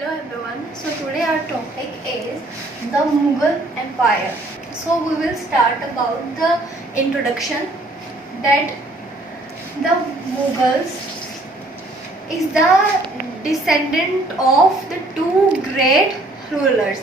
Hello everyone. So today our topic is the Mughal Empire. So we will start about the introduction that the Mughals is the descendant of the two great rulers.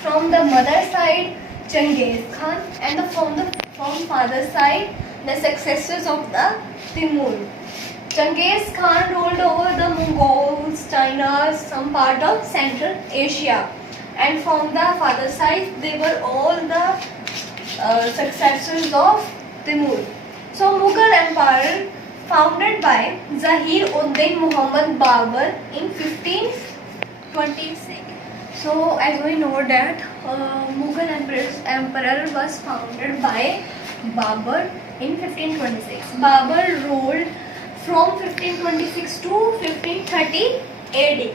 From the mother side, Genghis Khan, and from father side, the successors of the Timur. Genghis Khan ruled over the Mongols, China, some part of Central Asia, and from the father side, they were all the successors of Timur. So Mughal Empire founded by Zahir-ud-Din Muhammad Babur in 1526. So as we know that Mughal Emperor was founded by Babur in 1526. Babur ruled from 1526 to 1530 AD.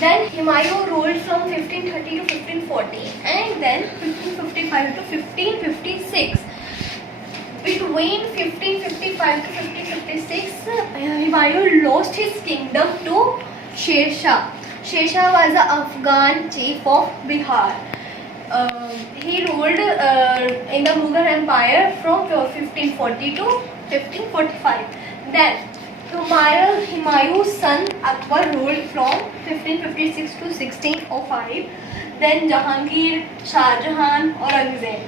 Then Humayun ruled from 1530 to 1540, and then 1555 to 1556. Between 1555 to 1556, Humayun lost his kingdom to Sher Shah. Sher Shah was the Afghan chief of Bihar. He ruled in the Mughal Empire from 1540 to 1545. Then Humayun's son Akbar ruled from 1556 to 1605. Then Jahangir, Shah Jahan, Aurangzeb.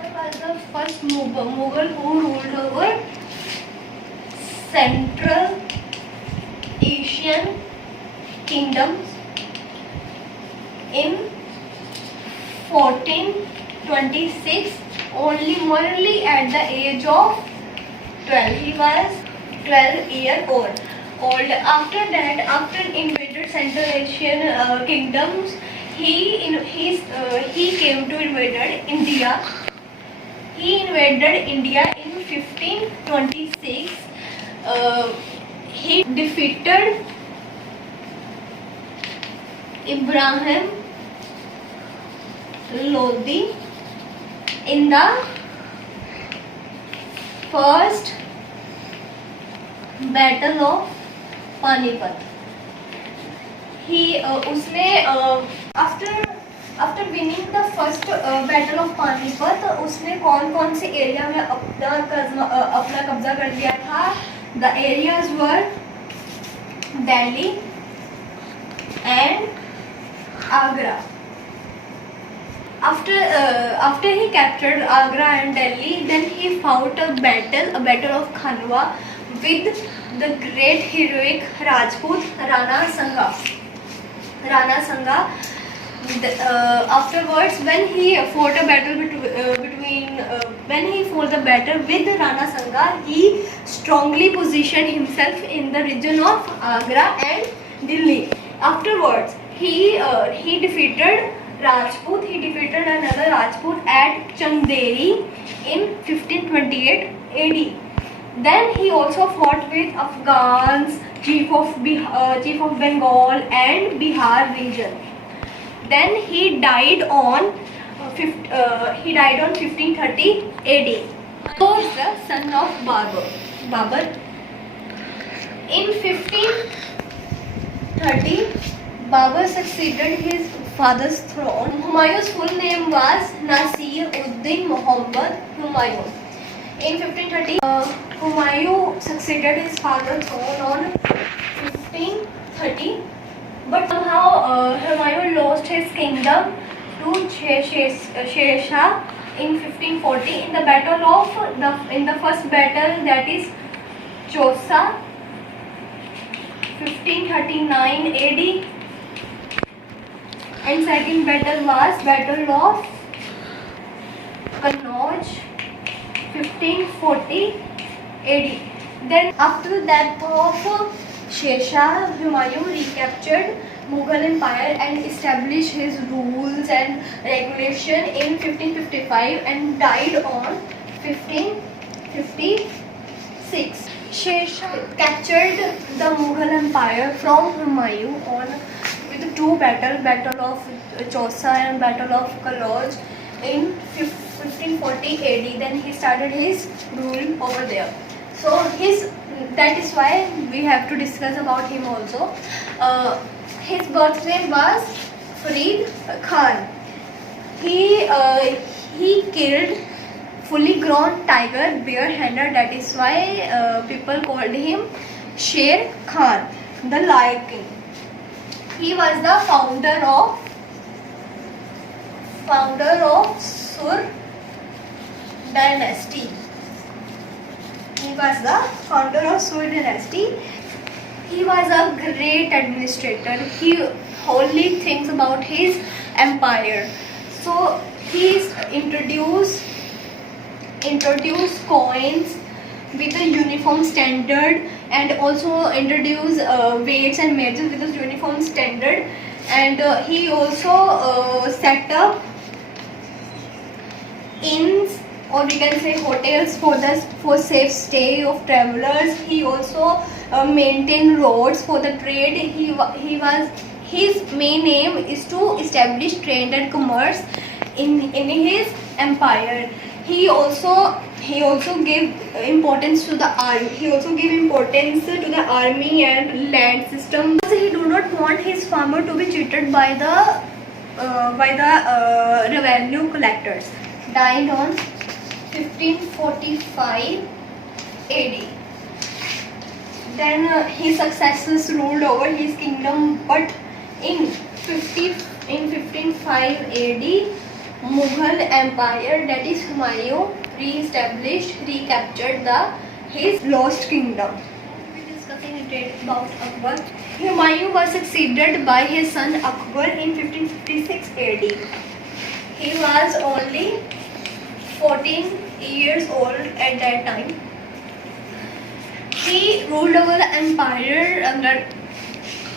Akbar was the first Mughal who ruled over Central Asian kingdoms in 1426, only at the age of 12. He was 12-year old. After that, after invaded Central Asian kingdoms, he came to invaded India. He invaded India in 1526. He defeated Ibrahim Lodi in the first Battle of Panipat. After winning the first Battle of Panipat, उसने कौन से area में अपना कब्जा कर लिया था? The areas were Delhi and Agra. After he captured Agra and Delhi, then he fought a battle of Khanwa with the great heroic Rajput Rana Sanga. Afterwards, when he fought a battle with Rana Sanga, he strongly positioned himself in the region of Agra and Delhi. Afterwards, he defeated Rajput. He defeated another Rajput at Chanderi in 1528 AD. Then he also fought with Afghans, chief of Bengal and Bihar region. Then he died on 1530 AD. So he is the son of Babur. In 1530, Babur succeeded his father's throne. Humayun's full name was Nasir-ud-Din Muhammad Humayun. In 1530, Humayun succeeded his father's throne on 1530, but somehow Humayun lost his kingdom to Sher Shah in 1540 in the first battle, that is Chausa, 1539 AD, and second battle was Battle of Kannauj, 1540 AD. Then after the death of Sher Shah, Humayun recaptured Mughal Empire and established his rules and regulation in 1555 and died on 1556. Sher Shah captured the Mughal Empire from Humayun with two battles, Battle of Chausa and Battle of Kannauj in 1540 AD. Then he started his rule over there. So that is why we have to discuss about him also. His birth name was Farid Khan. He killed fully grown tiger barehanded. That is why people called him Sher Khan, the Lion King. He was the founder of Sur dynasty. He was the founder of Sur dynasty. He was a great administrator. He only thinks about his empire. So he introduced coins with a uniform standard, and also introduced weights and measures with a uniform standard. And he also set up inns, or we can say hotels, for safe stay of travelers. He also maintained roads for the trade. His main aim is to establish trade and commerce in his empire. He also gave importance to the army. And land system. He do not want his farmer to be cheated by the revenue collectors. Died on 1545 AD. Then his successors ruled over his kingdom, but in 1505 AD, Mughal Empire, that is Humayun, recaptured his lost kingdom. We will be discussing a bit about Akbar. Humayun was succeeded by his son Akbar in 1556 AD. He was only 14 years old at that time. He ruled over the empire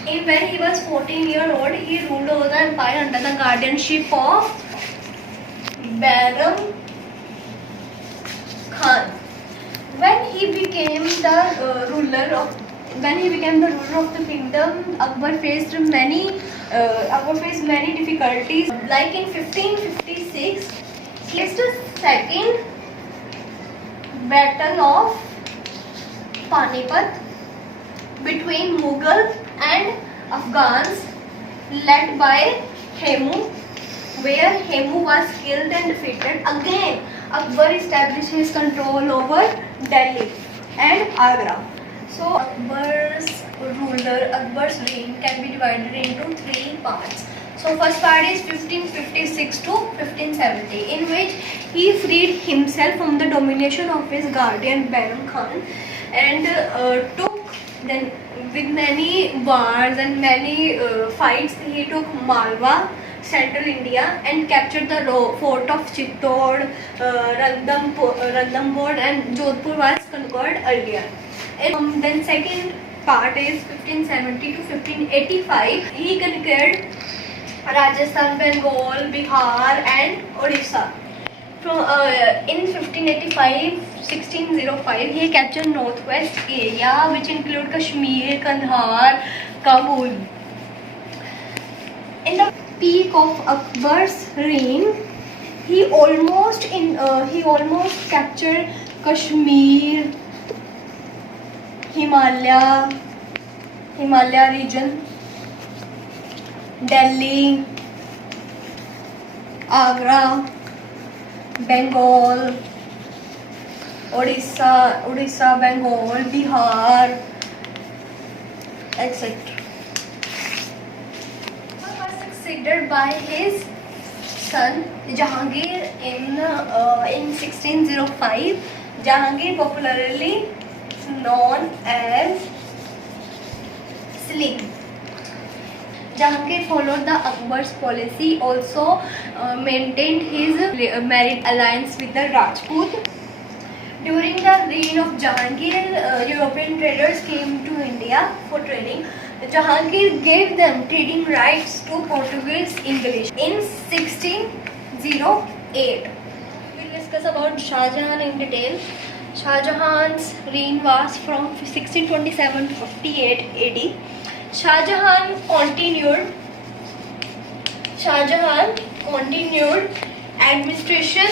when he was 14 years old. He ruled over the empire under the guardianship of Bayram Khan. When he became the ruler of the kingdom, Akbar faced many difficulties. Like in 1556, he faced the second battle of Panipat between Mughal and Afghans, led by Hemu, where Hemu was killed and defeated. Again, Akbar established his control over Delhi and Agra. So Akbar's reign can be divided into three parts. So first part is 1556 to 1570, in which he freed himself from the domination of his guardian Bayram Khan, and then with many wars and many fights, he took Malwa, central India, and captured the fort of Chittor, Ranthambore, and Jodhpur was conquered earlier. And then second part is 1570 to 1585. He conquered Rajasthan, Bengal, Bihar, and Odisha. In 1605, he captured northwest area, which include Kashmir, Kandahar, Kabul. In the peak of Akbar's reign, he almost captured Kashmir, Himalaya region, Delhi, Agra, Bengal, Odisha, Bengal, Bihar, etc. He was succeeded by his son Jahangir in 1605. Jahangir, popularly known as Selim. Jahangir followed the Akbar's policy, also maintained his marriage alliance with the Rajput. During the reign of Jahangir, European traders came to India for trading. Jahangir gave them trading rights to Portuguese English. In 1608, we'll discuss about Shah Jahan in detail. Shah Jahan's reign was from 1627 to 58 AD. Shah Jahan continued administration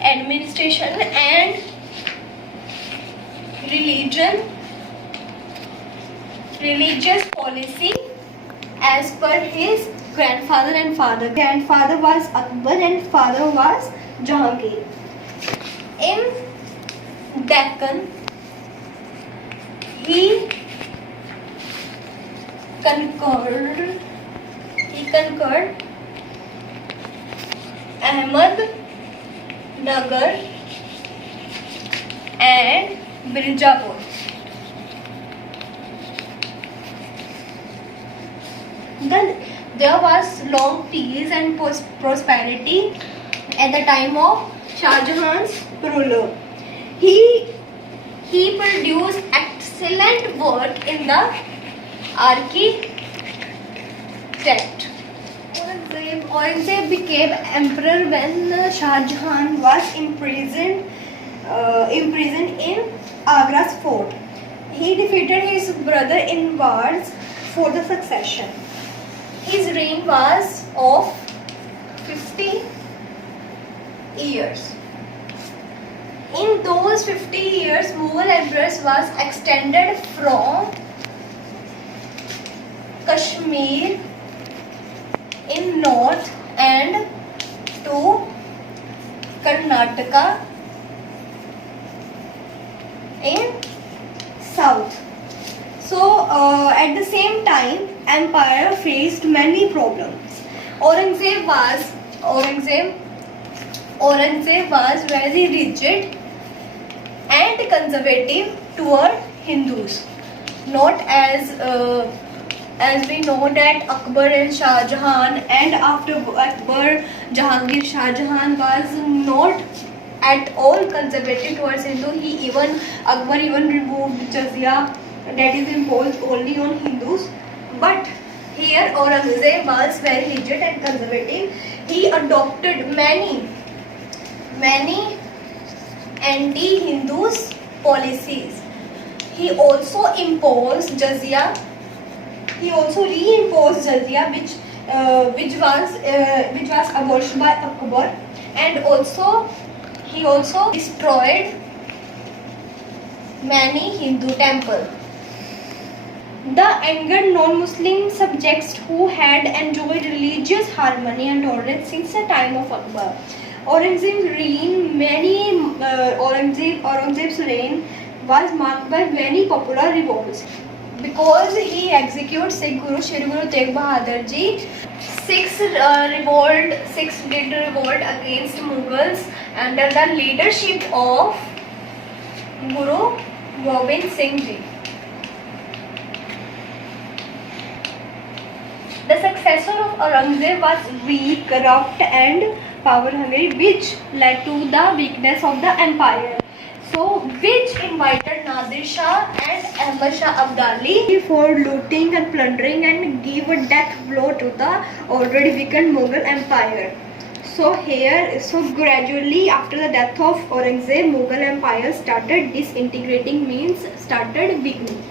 and religious policy as per his grandfather and father. Grandfather was Akbar and father was Jahangir. In Deccan, he conquered Ahmed Nagar and Mirzapur. Then there was long peace and prosperity at the time of Shah Jahan's ruler. He produced excellent work in the architect. Aurangzeb became emperor when Shah Jahan was imprisoned in Agra's fort. He defeated his brother in wars for the succession. His reign was of 50 years. In those 50 years, Mughal emperors was extended from Kashmir in north and to Karnataka in south. So at the same time, empire faced many problems. Aurangzeb was very rigid and conservative toward Hindus. Not as we know that Akbar and Shah Jahan, and after Akbar, Jahangir, Shah Jahan was not at all conservative towards Hindu. Akbar even removed jizya that is imposed only on Hindus. But here Aurangzeb was very rigid and conservative. He adopted many anti-Hindus policies. He also imposed jizya. He also reimposed jizya, which was abolished by Akbar, and he also destroyed many Hindu temples. The angered non-Muslim subjects who had enjoyed religious harmony and tolerance since the time of Akbar. Aurangzeb's reign was marked by many popular revolts. Because he executed Sikh Guru Shri Guru Tegh Bahadur Ji, six did revolt against Mughals under the leadership of Guru Gobind Singh Ji. The successor of Aurangzeb was weak, corrupt and power-hungry, which led to the weakness of the empire. So, which invited Nadir Shah and Ahmad Shah Abdali for looting and plundering and gave a death blow to the already weakened Mughal empire. So gradually after the death of Aurangzeb, Mughal empire started disintegrating, means started weakening.